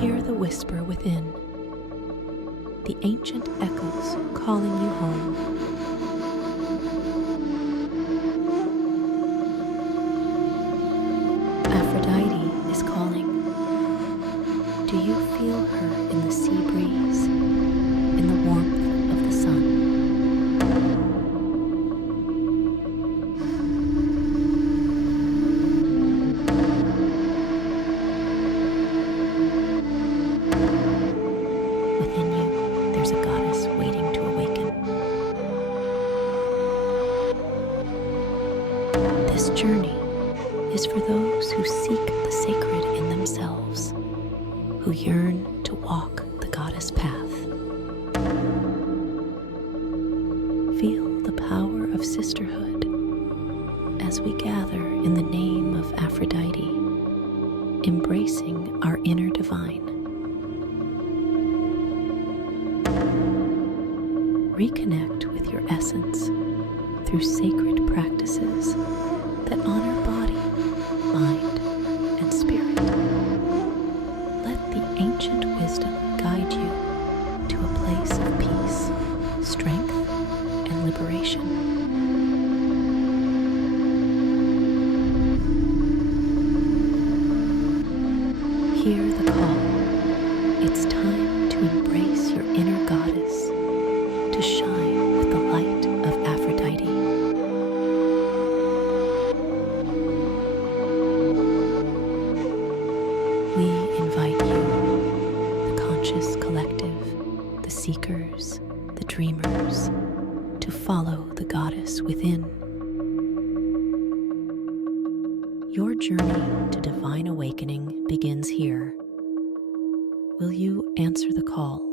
Hear the whisper within, the ancient echoes calling you home. Aphrodite is calling. Do you feel her in the sea breeze, in the warmth of the sun? Within you, there's a goddess waiting to awaken. This journey is for those who seek the sacred in themselves, who yearn to walk the goddess path. Feel the power of sisterhood as we gather in the name of Aphrodite, embracing our inner divine. Reconnect with your essence through sacred practices that honor body, mind, and spirit. Let the ancient wisdom guide you to a place of peace, strength, and liberation. Hear the call. It's time to embrace your inner goddess, to shine with the light of Aphrodite. We invite you, the conscious collective, the seekers, the dreamers, to follow the goddess within. Your journey to divine awakening begins here. Will you answer the call?